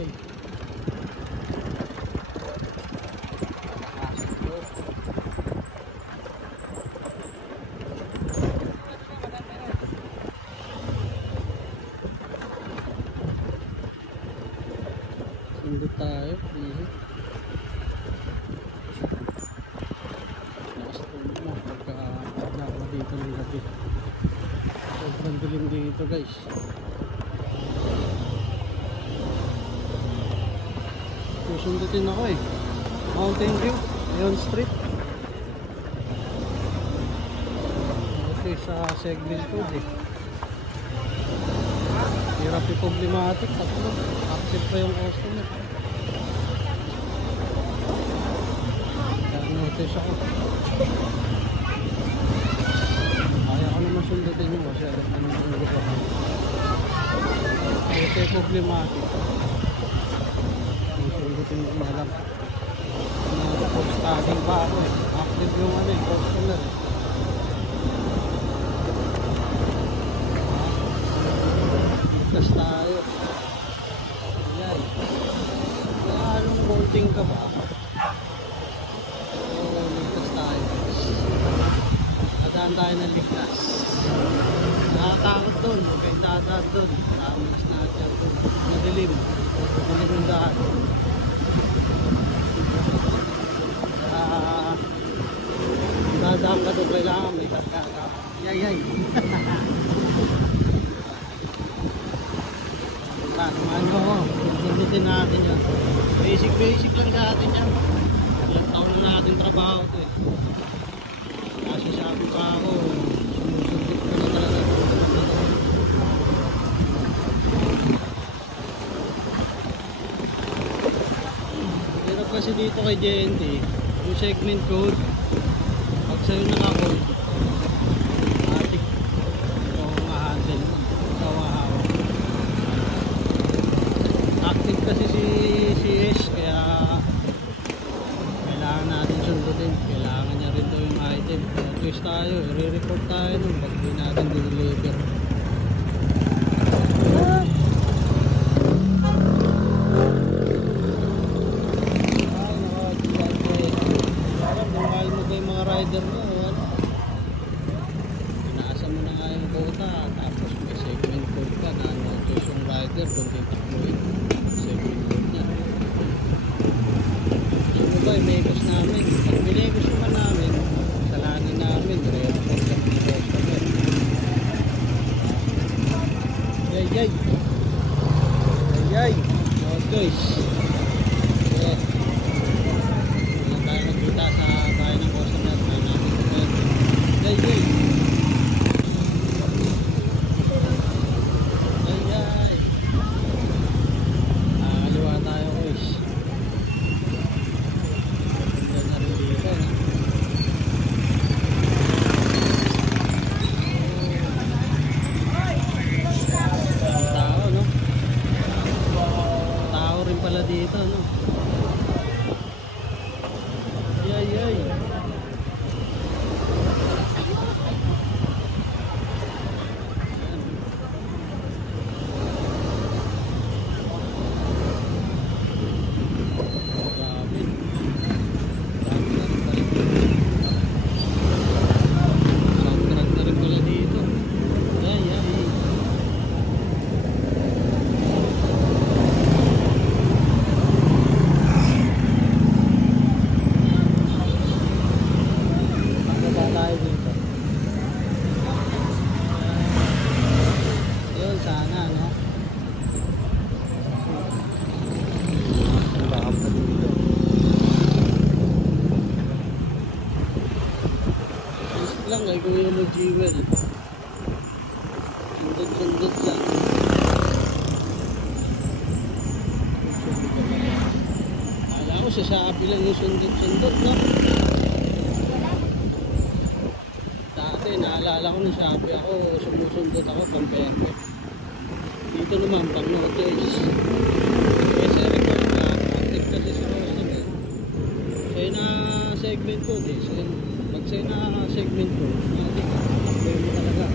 dyan. Sundot tayo, busy. Nakasatulog mo pagka ako dito ng gabi. Sobrang dilim dito guys. Susundutin ako eh. Mountain View, Leon Street. Okay sa segment ko eh. Hirap problematic. Tatlo. Active pa yung customer. Notice ako. Kaya ko naman sundutin yun kasi alam naman yung gusto ko. Okay problematic. Sundutin ko na lang. Studying pa ako eh. Active yung ano eh, customer eh. Ligtas tayo. Ayan. Kaya anong bolting ka ba? Oo, ligtas tayo. Dadaan tayo ng ligtas. Nakatakot doon. Huwag dadaan doon. Nakamulis na dyan doon. Madilim. Madilim yung daan. Dadaan ka doon. Kailangan may kakaka. Yay. Samahan ko ako. Sundutin natin yan. Basic lang sa atin yan. Ilang taon na natin trabaho ito eh. Kasi sabi pa ako, sumusundit ko na talaga. Hirap kasi dito kay JNT, yung segment code, pag sa'yo naka-code, matik ito ang ma-handle mo. Ito ang mahawak. Active kasi si CS, kaya kailangan natin sundutin. Kailangan niya rin daw yung item. Kaya twist tayo, i-report tayo nung pag di natin deliver. Parang mahal mo ba yung mga rider mo? Inaasa mo na nga yung quota, tapos may segment code ka na notice yung rider kung titakmuin segment code niya. Gusto mo ba i-mekos namin? Pag binekos naman namin, salanin namin, re-report lang yung customer. Yay! Out guys. Okay. Hindi tayo magkita sa bahay ng customer. Bahay namin ito. Yay! Kaliwa tayo guys. Ganda rin dito. Tao no? Tao rin pala dito no? Yay! Lang kay Kuya mo Jewel. Sundot lang. Kala ko sa Shopee lang yung sundot no? Dati naalala ko ng Shopee ako, sumusundot ako pang perfect. Dito naman pang notice. Kasi record na, active kasi si customer. Kaya na segment code eh. Pag sa'yo na segment ko, gawin mo talaga.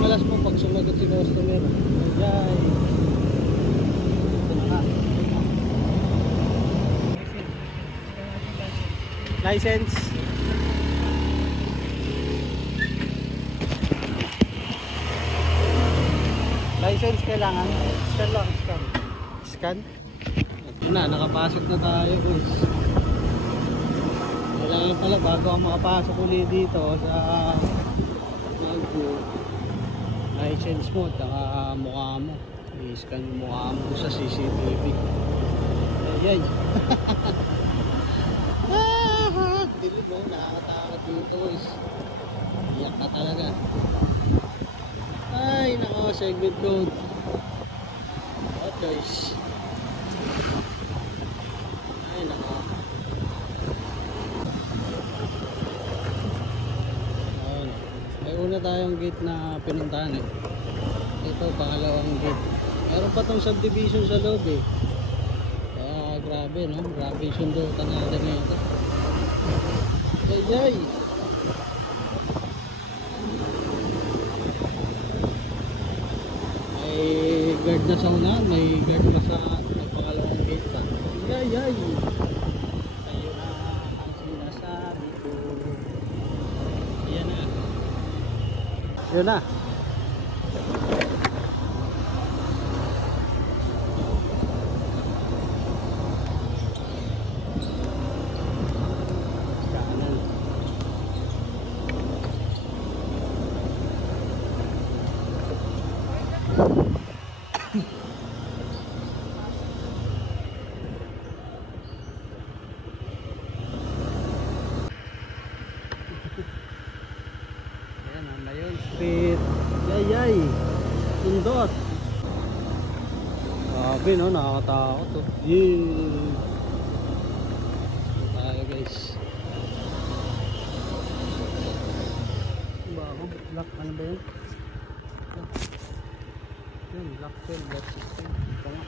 Malas mo pag sumagot si customer. Ayan. License. License kailangan. Scan lang, scan. Scan. Yun na, nakapasok na tayo guys. Kailangan pala bago ako makapasok ulit dito sa license mo, saka mukha mo. I-scan yung mukha mo sa CCTV. Ayan. Dilig mo, nakakatakot dito guys. Iyak ka talaga. Ay, nako, segment code. What guys? Ay, nako. Ayan. May una tayong gate na pinuntahan eh. Ito, pangalawang gate. Meron pa tong subdivision sa loob eh. Kaya grabe no, grabe yung sundutan natin ito. Ayay! May guard na sa unahan, may guard pa sa pangalawang gate pa. Ayay! Ayun na ang sinasabi ko. Ayan na. Yun na. Ayan ang Mayon Street. Yay! Sundot! Grabe no, nakakatakot oh. Yay! Tayo guys. Ano ba ako? Lock, ano ba yun? Yun, lock fill, lock system. Ito nga.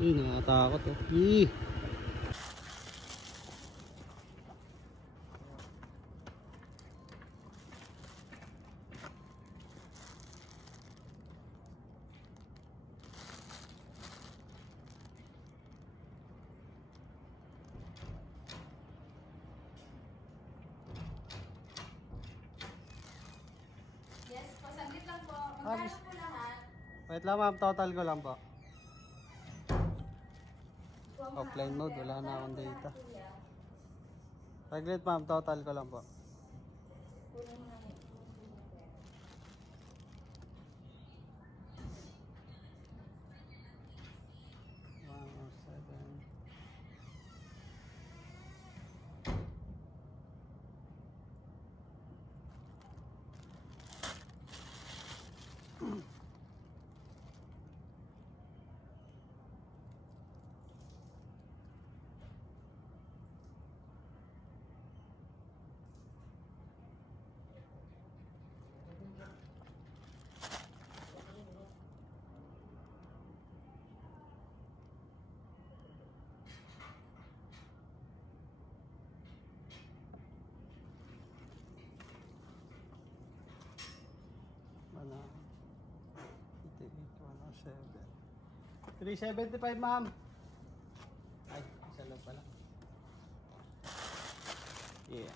Yun, nakakatakot oh. Yee! Yes po, saglit lang po. Magkano po lahat? Wait lang ma'am, total ko lang po. Offline mode, wala na akong data. Saglit ma'am, total ko lang po. Wala. 375 ma'am. Ay, isa lang pala. Yeah.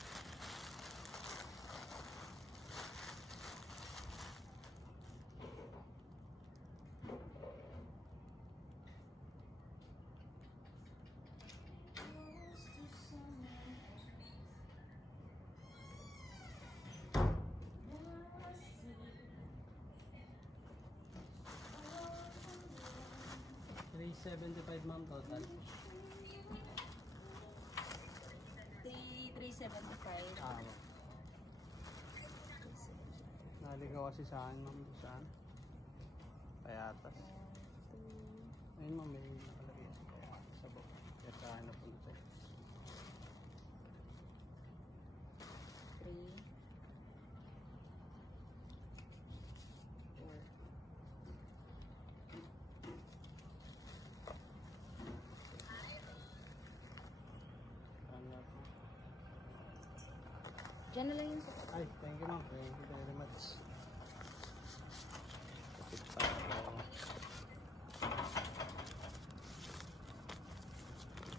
$375 ma'am total. 375. Ah, naligaw kasi sa akin ma'am saan? Payatas. Ayun ma'am, may nakalagay sa Payatas sa baba. Kaya sa akin na punta. 3 Diyan na lang yun. Ay, thank you ma'am. Thank you very much. Kapit pa ako.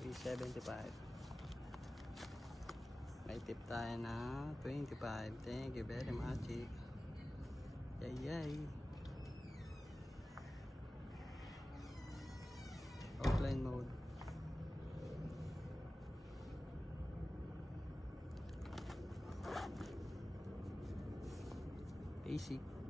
375. Tip tayo na 25. Thank you very much. Yay yay. Offline mode. Basic.